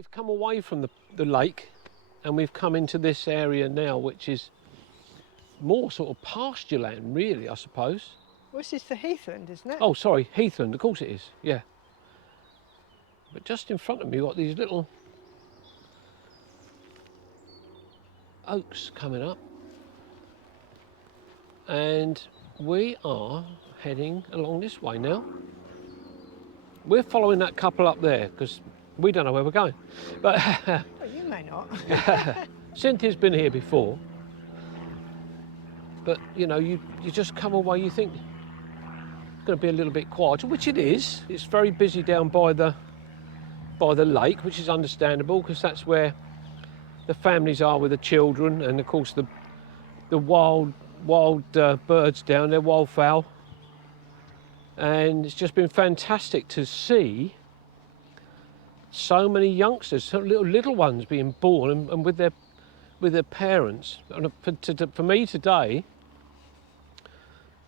We've come away from the lake and we've come into this area now, which is more sort of pasture land, really, I suppose. Well, this is the Heathland, isn't it? Oh, sorry, Heathland, of course it is, yeah. But just in front of me, you've got these little oaks coming up. And we are heading along this way now. We're following that couple up there because we don't know where we're going. But well, you may not. Cynthia's been here before. But, you know, you just come away, you think it's going to be a little bit quieter, which it is. It's very busy down by the lake, which is understandable because that's where the families are with the children, and of course the wild birds down there, wildfowl. And it's just been fantastic to see so many youngsters, so little ones being born and with their parents. And for me today,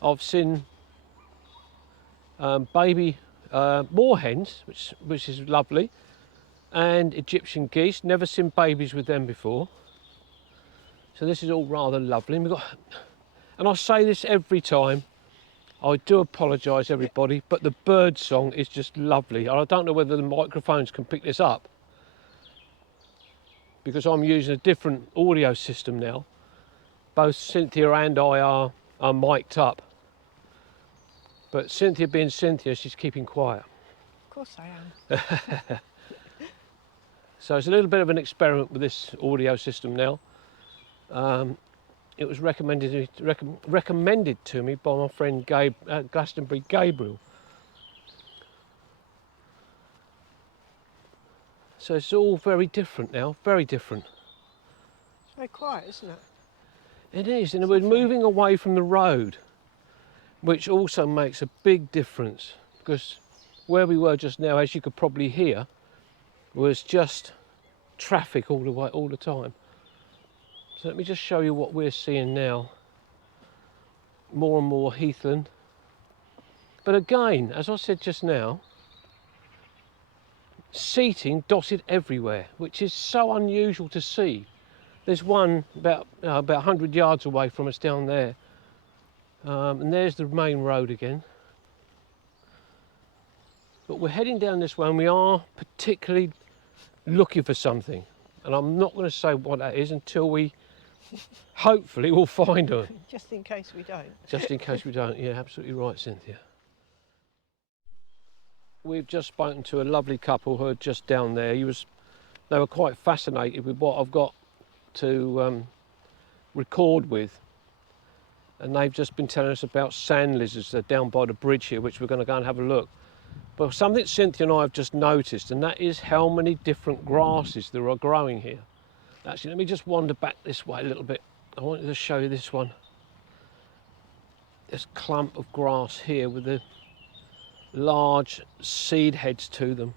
I've seen baby moorhens, which is lovely, and Egyptian geese. Never seen babies with them before, so this is all rather lovely. And I say this every time, I do apologise everybody, but the bird song is just lovely. I don't know whether the microphones can pick this up because I'm using a different audio system now. Both Cynthia and I are mic'd up, but Cynthia being Cynthia, she's keeping quiet. Of course I am. So it's a little bit of an experiment with this audio system now. It was recommended to me by my friend Glastonbury Gabriel. So it's all very different now, very different. It's very quiet, isn't it? It is, and we're moving away from the road, which also makes a big difference because where we were just now, as you could probably hear, was just traffic all the time. So let me just show you what we're seeing now. More and more heathland. But again, as I said just now, seating dotted everywhere, which is so unusual to see. There's one about 100 yards away from us down there. And there's the main road again. But we're heading down this way and we are particularly looking for something. And I'm not going to say what that is until we hopefully we'll find her. Just in case we don't. Just in case we don't, yeah, absolutely right, Cynthia. We've just spoken to a lovely couple who are just down there. They were quite fascinated with what I've got to record with. And they've just been telling us about sand lizards. They're down by the bridge here, which we're going to go and have a look. But something Cynthia and I have just noticed, and that is how many different grasses there are growing here. Actually, let me just wander back this way a little bit. I wanted to show you this one. This clump of grass here with the large seed heads to them.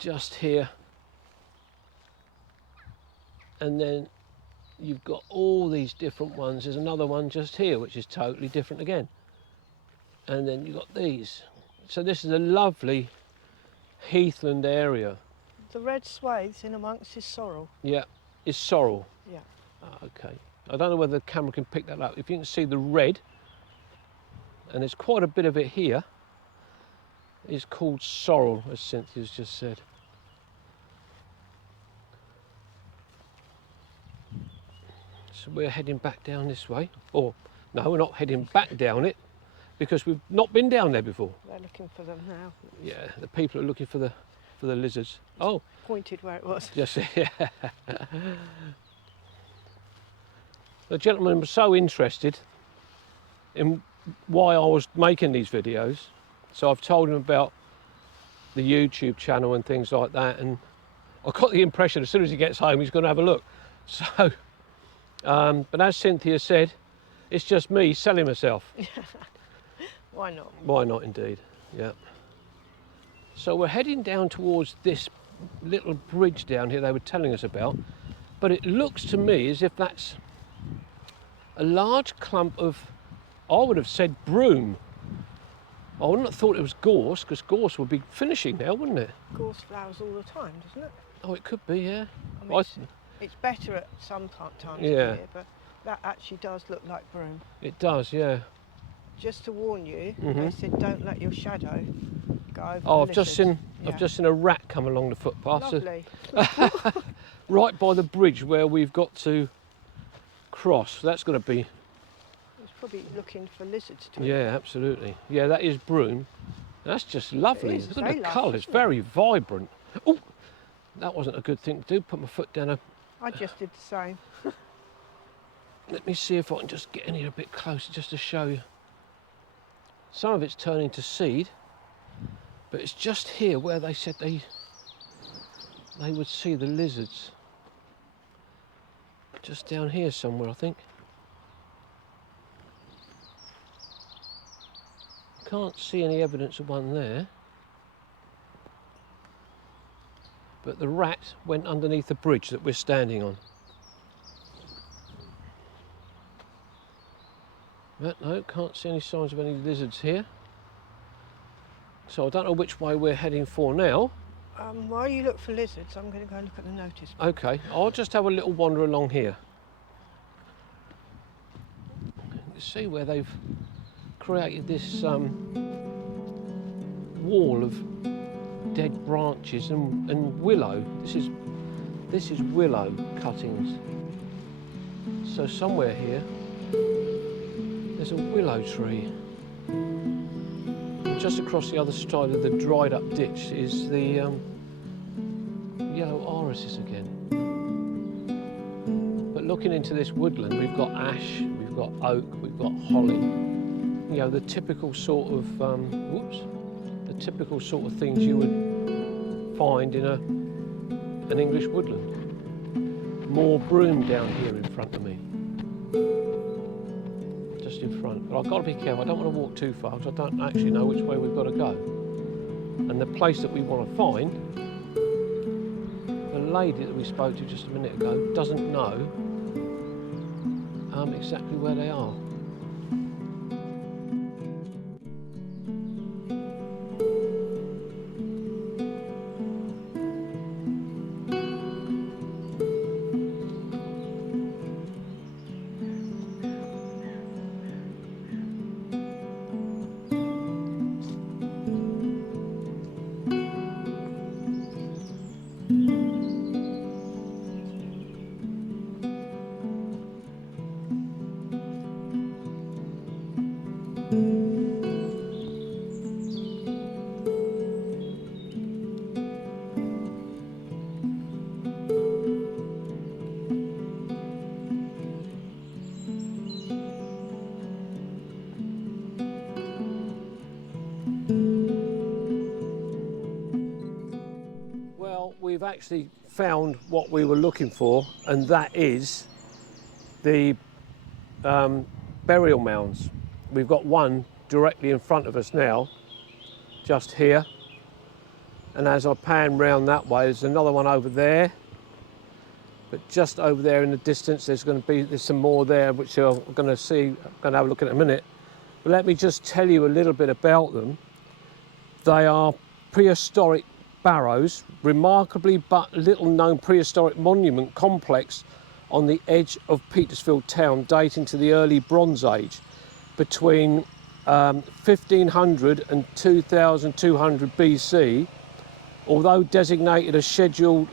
Just here. And then you've got all these different ones. There's another one just here, which is totally different again. And then you've got these. So this is a lovely heathland area. The red swathes in amongst is sorrel. Yeah, it's sorrel. Yeah. Okay. I don't know whether the camera can pick that up. If you can see the red, and there's quite a bit of it here, is called sorrel, as Cynthia's just said. So we're heading back down this way. Or, no, we're not heading back down it, because we've not been down there before. They're looking for them now. Yeah, the people are looking for the lizards. Oh, Pointed where it was. just yeah. The gentleman was so interested in why I was making these videos, so I've told him about the YouTube channel and things like that, and I got the impression as soon as he gets home he's going to have a look. So, but as Cynthia said, it's just me selling myself. Why not? Why not, indeed, yeah. So we're heading down towards this little bridge down here they were telling us about, but it looks to me as if that's a large clump of, I would have said broom, I wouldn't have thought it was gorse, because gorse would be finishing now, wouldn't it? Gorse flowers all the time, doesn't it? Oh, it could be, yeah. I mean, I it's better at some times of Yeah. the year, but that actually does look like broom. It does, yeah. Just to warn you, they Mhm. said don't let your shadow go over Oh, the I've just lizards. seen, I've just seen a rat come along the footpath. So Lovely. right by the bridge where we've got to cross. That's going to be, It's probably looking for lizards too. yeah, absolutely. Yeah, that is broom. That's just lovely. is, Look at very the lush, colour. It's isn't it? very vibrant. Oh, that wasn't a good thing to do. Put my foot down. I just did the same. Let me see if I can just get in here a bit closer just to show you. Some of it's turning to seed, but it's just here where they said they would see the lizards. Just down here somewhere, I think. Can't see any evidence of one there. But the rat went underneath the bridge that we're standing on. But no, can't see any signs of any lizards here. So I don't know which way we're heading for now. While you look for lizards, I'm going to go look at the notice board. Okay, I'll just have a little wander along here. You see where they've created this wall of dead branches and willow. This is willow cuttings. So somewhere here there's a willow tree. And just across the other side of the dried up ditch is the yellow irises again. But looking into this woodland, we've got ash, we've got oak, we've got holly. You know, the typical sort of the typical sort of things you would find in an English woodland. More broom down here in front of me. Just in front. But I've got to be careful. I don't want to walk too far because I don't actually know which way we've got to go. And the place that we want to find, the lady that we spoke to just a minute ago doesn't know exactly where they are. We've actually found what we were looking for, and that is the burial mounds. We've got one directly in front of us now, just here. And as I pan round that way, there's another one over there. But just over there in the distance, there's some more there, which I'm going to see, I'm going to have a look at in a minute. But let me just tell you a little bit about them. They are prehistoric barrows, remarkably but little known prehistoric monument complex on the edge of Petersfield town, dating to the early Bronze Age, between 1500 and 2200 BC. Although designated as scheduled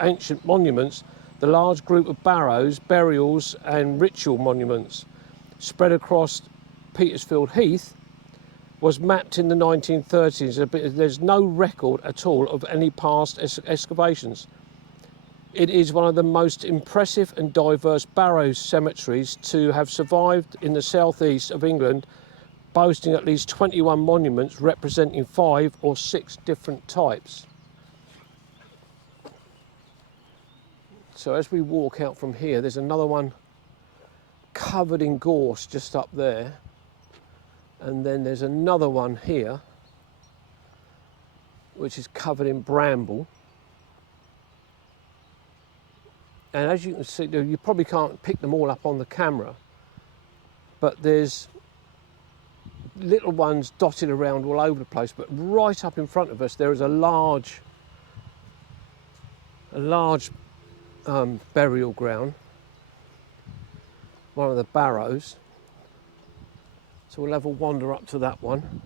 ancient monuments, the large group of barrows, burials and ritual monuments spread across Petersfield Heath was mapped in the 1930s. There's no record at all of any past excavations. It is one of the most impressive and diverse barrow cemeteries to have survived in the southeast of England, boasting at least 21 monuments representing 5 or 6 different types. So as we walk out from here, there's another one covered in gorse just up there. And then there's another one here, which is covered in bramble. And as you can see, you probably can't pick them all up on the camera, but there's little ones dotted around all over the place, but right up in front of us there is a large burial ground, one of the barrows. So we'll have a wander up to that one.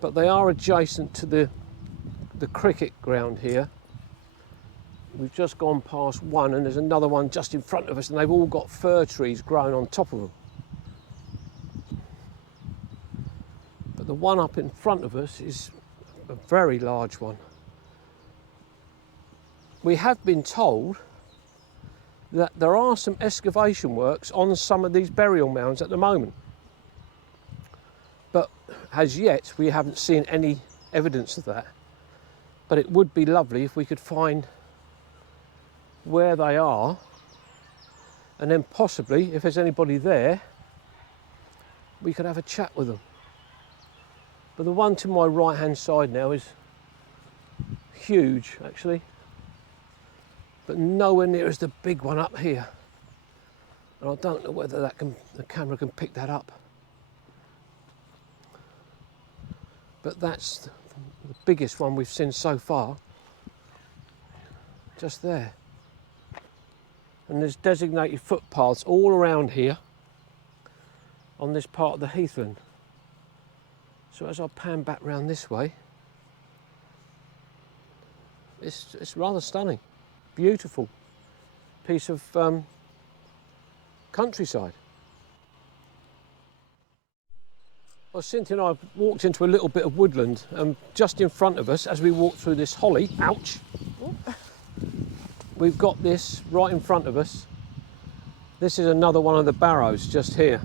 But they are adjacent to the cricket ground here. We've just gone past one and there's another one just in front of us, and they've all got fir trees growing on top of them. But the one up in front of us is a very large one. We have been told that there are some excavation works on some of these burial mounds at the moment. But as yet, we haven't seen any evidence of that. But it would be lovely if we could find where they are, and then possibly, if there's anybody there, we could have a chat with them. But the one to my right hand side now is huge, actually, but nowhere near as the big one up here. And I don't know whether the camera can pick that up. But that's the biggest one we've seen so far, just there. And there's designated footpaths all around here on this part of the Heathland. So as I pan back round this way, it's rather stunning, beautiful piece of countryside. Well, Cynthia and I walked into a little bit of woodland, and just in front of us, as we walk through this holly, ouch, we've got this right in front of us. This is another one of the barrows just here.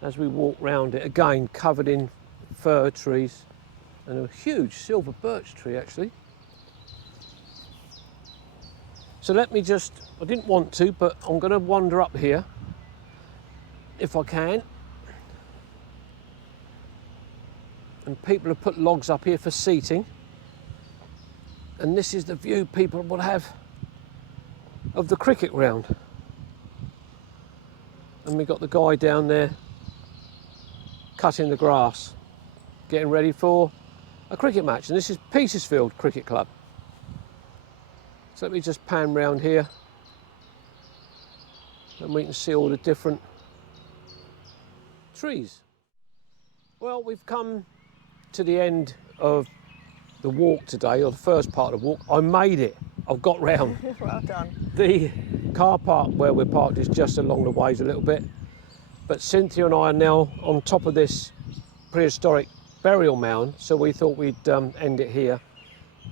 As we walk round it, again covered in fir trees and a huge silver birch tree actually. So let me just, I didn't want to, but I'm going to wander up here if I can. And people have put logs up here for seating. And this is the view people will have of the cricket ground. And we've got the guy down there cutting the grass, getting ready for a cricket match. And this is Petersfield Cricket Club. So let me just pan round here and we can see all the different trees. Well, we've come to the end of the walk today, or the first part of the walk. I made it. I've got round. Well done. The car park where we're parked is just along the ways a little bit. But Cynthia and I are now on top of this prehistoric burial mound, so we thought we'd end it here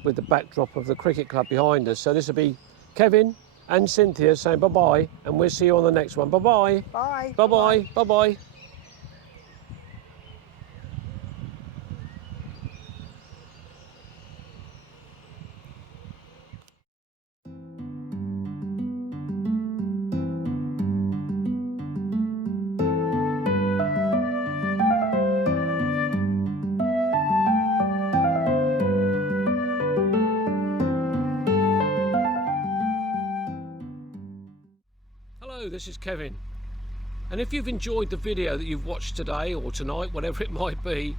with the backdrop of the cricket club behind us. So this will be Kevin and Cynthia saying bye-bye, and we'll see you on the next one. Bye-bye. Bye. Bye-bye. Bye-bye. Hello, this is Kevin, and if you've enjoyed the video that you've watched today or tonight, whatever it might be,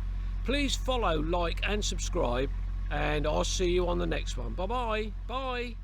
please follow, like and subscribe, and I'll see you on the next one. Bye-bye. Bye.